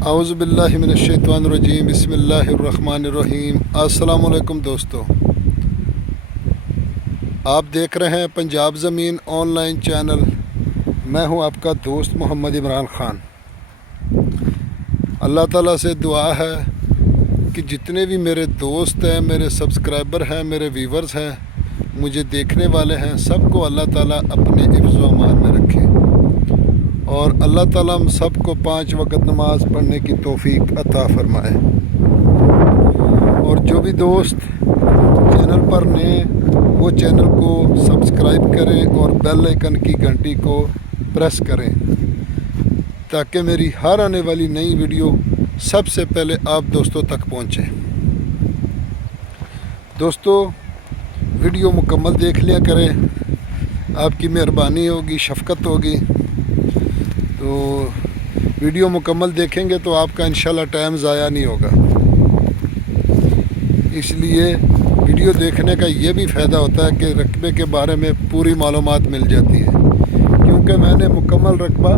اعوذ باللہ من الشیطان الرجیم بسم اللہ الرحمن الرحیم۔ السلام علیکم دوستو، آپ دیکھ رہے ہیں پنجاب زمین آن لائن چینل۔ میں ہوں آپ کا دوست محمد عمران خان۔ اللہ تعالیٰ سے دعا ہے کہ جتنے بھی میرے دوست ہیں، میرے سبسکرائبر ہیں، میرے ویورز ہیں، مجھے دیکھنے والے ہیں، سب کو اللہ تعالیٰ اپنے حفظ و امان میں رکھے، اور اللہ تعالیٰ ہم سب کو 5 وقت نماز پڑھنے کی توفیق عطا فرمائے۔ اور جو بھی دوست چینل پر نئے، وہ چینل کو سبسکرائب کریں اور بیل آئیکن کی گھنٹی کو پریس کریں تاکہ میری ہر آنے والی نئی ویڈیو سب سے پہلے آپ دوستوں تک پہنچے۔ دوستو، ویڈیو مکمل دیکھ لیا کریں، آپ کی مہربانی ہوگی، شفقت ہوگی۔ تو ویڈیو مکمل دیکھیں گے تو آپ کا انشاءاللہ ٹائم ضائع نہیں ہوگا۔ اس لیے ویڈیو دیکھنے کا یہ بھی فائدہ ہوتا ہے کہ رقبے کے بارے میں پوری معلومات مل جاتی ہے، کیونکہ میں نے مکمل رقبہ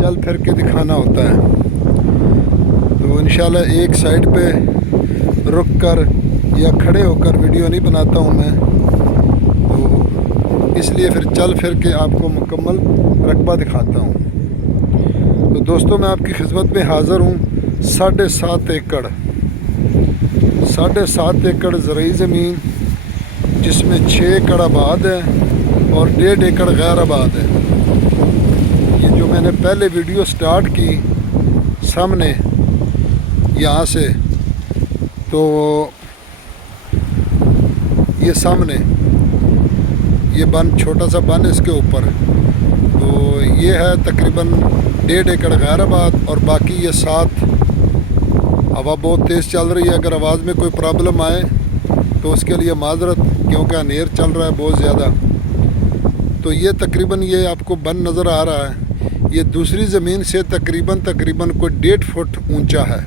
چل پھر کے دکھانا ہوتا ہے۔ تو انشاءاللہ ایک سائڈ پہ رک کر یا کھڑے ہو کر ویڈیو نہیں بناتا ہوں میں، تو اس لیے پھر چل پھر کے آپ کو مکمل رقبہ دکھاتا ہوں۔ تو دوستوں، میں آپ کی خدمت میں حاضر ہوں 7.5 ایکڑ 7.5 ایکڑ زرعی زمین، جس میں 6 ایکڑ آباد ہے اور 1.5 ایکڑ غیر آباد ہے۔ یہ جو میں نے پہلے ویڈیو سٹارٹ کی سامنے یہاں سے، تو یہ سامنے یہ بن، چھوٹا سا بن اس کے اوپر، تو یہ ہے تقریباً 1.5 ایکڑ غیر آباد، اور باقی یہ 7۔ ہوا بہت تیز چل رہی ہے، اگر آواز میں کوئی پرابلم آئے تو اس کے لیے معذرت، کیونکہ انیر چل رہا ہے بہت زیادہ۔ تو یہ تقریباً یہ آپ کو بن نظر آ رہا ہے، یہ دوسری زمین سے تقریباً کوئی 1.5 فٹ اونچا ہے۔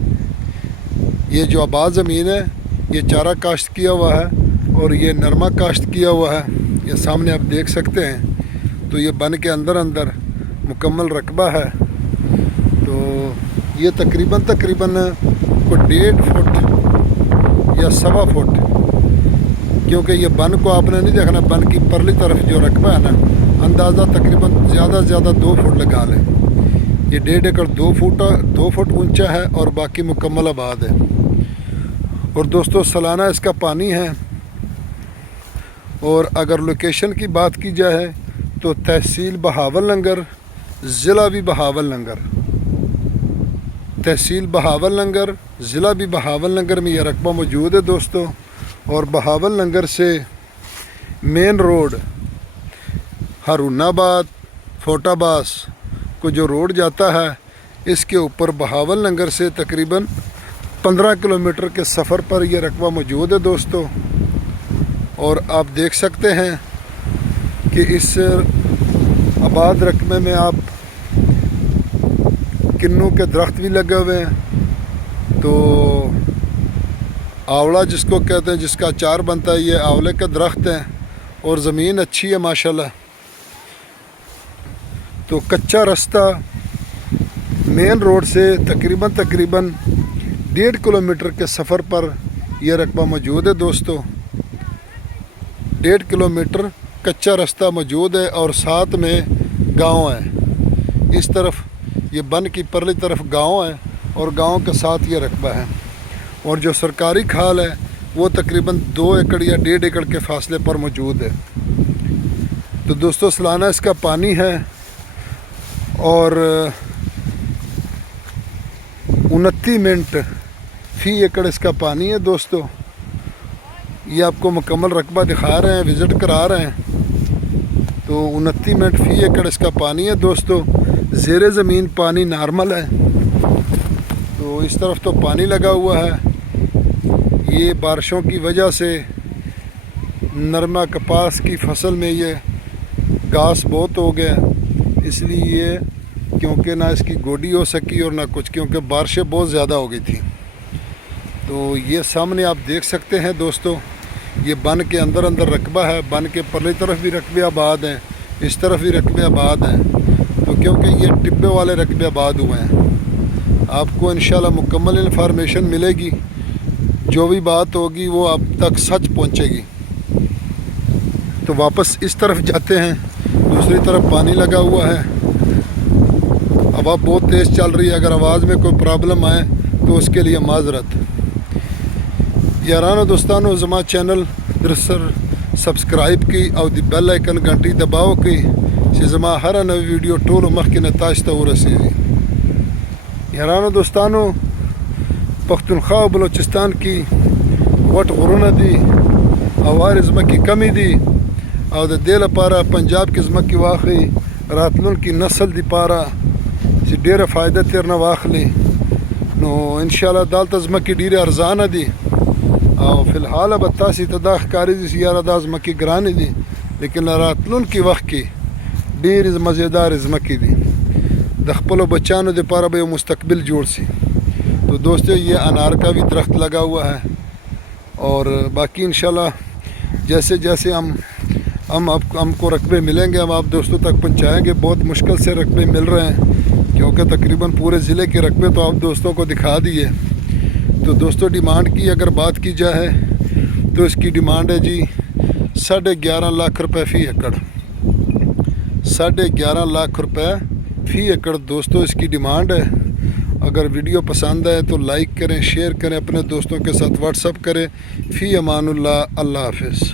یہ جو آباد زمین ہے یہ چارہ کاشت کیا ہوا ہے اور یہ نرما کاشت کیا ہوا ہے، یہ سامنے آپ دیکھ سکتے ہیں۔ تو یہ بن کے اندر مکمل رقبہ ہے۔ تو یہ تقریباً کوئی 1.5 فٹ یا 1.25 فٹ، کیونکہ یہ بن کو آپ نے نہیں دیکھنا، بن کی پرلی طرف جو رقبہ ہے نا، اندازہ تقریباً زیادہ سے زیادہ 2 فٹ لگا لیں۔ یہ 1.5 ایکڑ 2 فٹ اونچا ہے اور باقی مکمل آباد ہے۔ اور دوستو، سالانہ اس کا پانی ہے، اور اگر لوکیشن کی بات کی جائے تو تحصیل بہاول نگر، ضلع بھی بہاول نگر، تحصیل بہاول نگر، ضلع بھی بہاول نگر میں یہ رقبہ موجود ہے دوستو۔ اور بہاول نگر سے مین روڈ ہارون آباد، فوٹا باس کو جو روڈ جاتا ہے، اس کے اوپر بہاول نگر سے تقریباً 15 کلومیٹر کے سفر پر یہ رقبہ موجود ہے دوستو۔ اور آپ دیکھ سکتے ہیں کہ اس آباد رقبے میں آپ کنوں کے درخت بھی لگے ہوئے ہیں۔ تو آولا جس کو کہتے ہیں، جس کا اچار بنتا ہے، یہ آولے کا درخت ہے، اور زمین اچھی ہے ماشاءاللہ۔ تو کچا رستہ مین روڈ سے تقریباً 1.5 کلومیٹر کے سفر پر یہ رقبہ موجود ہے دوستو۔ 1.5 کلومیٹر کچا رستہ موجود ہے، اور ساتھ میں گاؤں ہے۔ اس طرف یہ بن کی پرلی طرف گاؤں ہے، اور گاؤں کے ساتھ یہ رقبہ ہے۔ اور جو سرکاری کھال ہے وہ تقریباً 2 ایکڑ یا 1.5 ایکڑ کے فاصلے پر موجود ہے۔ تو دوستو، سالانہ اس کا پانی ہے، اور 29 منٹ فی ایکڑ اس کا پانی ہے دوستو۔ یہ آپ کو مکمل رقبہ دکھا رہے ہیں، وزٹ کرا رہے ہیں۔ تو 29 منٹ فی ایکڑ اس کا پانی ہے دوستو۔ زیر زمین پانی نارمل ہے، تو اس طرف تو پانی لگا ہوا ہے۔ یہ بارشوں کی وجہ سے نرما کپاس کی فصل میں یہ گھاس بہت ہو گیا، اس لیے کیونکہ نہ اس کی گوڈی ہو سکی اور نہ کچھ، کیونکہ بارشیں بہت زیادہ ہو گئی تھیں۔ تو یہ سامنے آپ دیکھ سکتے ہیں دوستو، یہ بن کے اندر رقبہ ہے۔ بن کے پرلی طرف بھی رقبے آباد ہیں، اس طرف بھی رقبے آباد ہیں، تو کیونکہ یہ ٹبے والے رقبے آباد ہوئے ہیں۔ آپ کو انشاءاللہ مکمل انفارمیشن ملے گی، جو بھی بات ہوگی وہ آپ تک سچ پہنچے گی۔ تو واپس اس طرف جاتے ہیں، دوسری طرف پانی لگا ہوا ہے، ہوا بہت تیز چل رہی ہے، اگر آواز میں کوئی پرابلم آئے تو اس کے لیے معذرت۔ یارانو دوستانو زما چینل درسر سبسکرائب کی او دی بیل آئکن گھنٹی دباؤ کی چې زما هر نوی ویډیو ټولو مخکې نه تاسو ته ورسیږي۔ یارانو دوستانو پښتونخوا او بلوچستان کې وټ غرونه دي، هوارې ځمکې کمې دي، او د دې لپاره پنجاب کې ځمکې واخلي راتلونکي نسل دپاره چې ډېره فایده ترنه واخلي، نو انشاءالله دلته ځمکې ډېرې ارزانه دي، او فی الحال به تاسې ته دا ښکاري دي چې یاره دا ځمکې ګرانې دي، لیکن راتلونکي وخت کې ډېرې مزیدار ځمکې دي، د خپلو بچانو دپاره به یو مستقبل جوړ شي۔ تو دوستو یہ انار کا بھی درخت لگا ہوا ہے، اور باقی انشاءاللہ جیسے جیسے ہم کو رقبے ملیں گے ہم آپ دوستوں تک پہنچائیں گے۔ بہت مشکل سے رقبے مل رہے ہیں، کیونکہ تقریباً پورے ضلع کے رقبے تو آپ دوستوں کو دکھا دیے۔ تو دوستوں ڈیمانڈ کی اگر بات کی جائے تو اس کی ڈیمانڈ ہے جی 11.5 لاکھ روپے فی ایکڑ، 11.5 لاکھ روپے فی ایکڑ دوستوں اس کی ڈیمانڈ ہے۔ اگر ویڈیو پسند آئے تو لائک کریں، شیئر کریں، اپنے دوستوں کے ساتھ واٹس اپ کریں۔ فی امان اللہ، اللہ حافظ۔